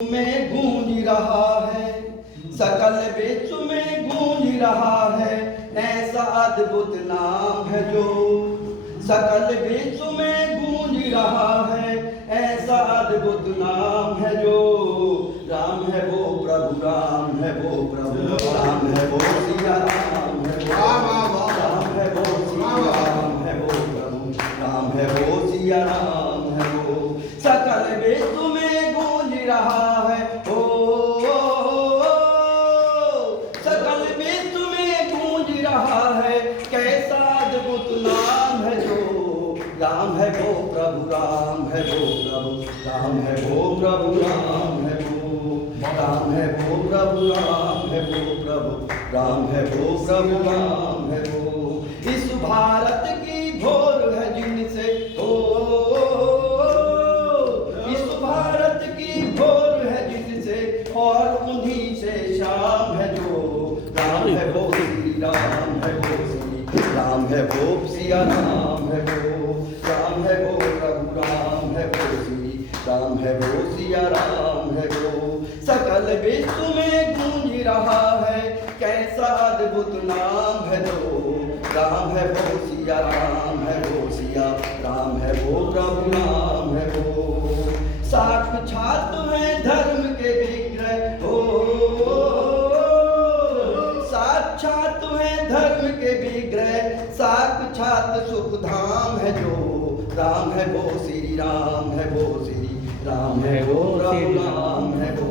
में गूंज रहा है, सकल विश्व में गूंज रहा है, ऐसा अद्भुत नाम है जो सकल विश्व में गूंज रहा है, ऐसा अद्भुत नाम है जो राम है वो प्रभु, राम है वो प्रभु, राम है वो सिया राम है वो राम है वो सिया राम है वो प्रभु, राम है वो सिया राम है वो सकल विश्व में गूंज रहा है। सकल विश्व में गूंज रहा है, कैसा अद्भुत नाम है जो राम है वो प्रभु, राम है वो प्रभु, राम है वो प्रभु, राम है वो राम है वो प्रभु, राम है वो प्रभु, राम है वो प्रभु, राम है वो। इस भारत की भोर है जिनसे और उन्हीं से शाम है जो राम है वो श्री राम है वो श्री राम है वो सिया राम है वो राम है वो प्रभु, राम है वो श्री राम है वो सिया राम है वो सकल विश्व में गूंज रहा है, कैसा अद्भुत नाम है जो राम है वो सिया राम है वो सिया राम है वो प्रभु, राम है वो। साक्षात है धर्म के विग्रह साक्षात है धर्म के विग्रह, साक्षात सुख धाम है जो राम है वो श्री राम है वो श्री राम है वो प्रभु, राम है वो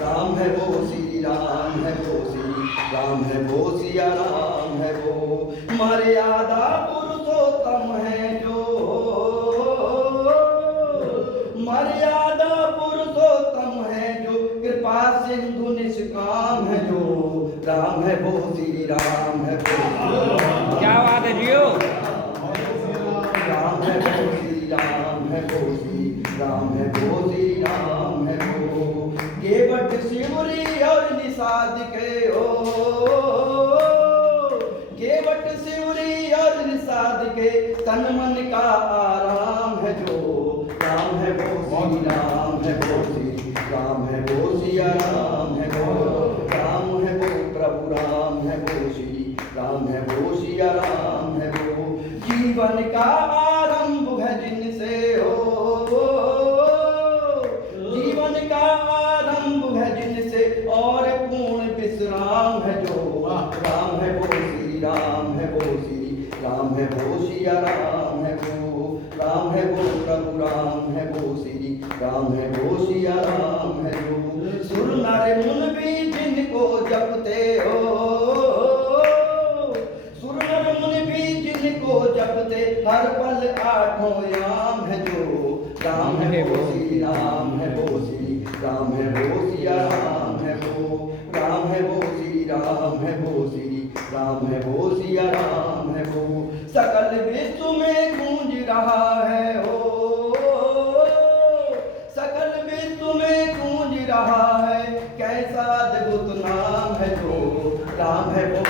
राम है वो श्री राम है वो श्री राम है वो सिया राम है वो। मर्यादा पुरुषोत्तम है जो मर्यादा पुरुषोत्तम है जो, कृपा सिंधु निष्काम है जो राम है वो श्री राम है वो। क्या बात है जियो। राम है वो श्री राम है वो श्री राम है वो श्री राम है वो। केवट शिवरी और निषाद के केवट शिवरी और निषाद के तन मन का आराम है जो राम है वो श्री राम है वो श्री राम है वो सिया राम है वो राम है वो प्रभु, राम है वो श्री राम है वो सिया राम है वो। जीवन का आरंभ है जिनसे जीवन का आरंभ है जिनसे और पूर्ण विश्राम है जो राम है वो श्री राम है वो श्री राम है वो सिया राम है वो राम है वो प्रभु, राम है वो श्री राम है वो सिया राम है वो। सुर नर मुन भी जिनको जपते सुर नर मुन भी जिनको जपते, हर पल आठों याम है जो राम है वो श्री राम है वो श्री राम है वो सिया राम है वो राम है वो श्री राम है वो श्री राम है वो सिया राम है वो। सकल विश्व में गूंज रहा है सकल विश्व में गूंज रहा है, कैसा अद्भुत नाम है जो राम है वो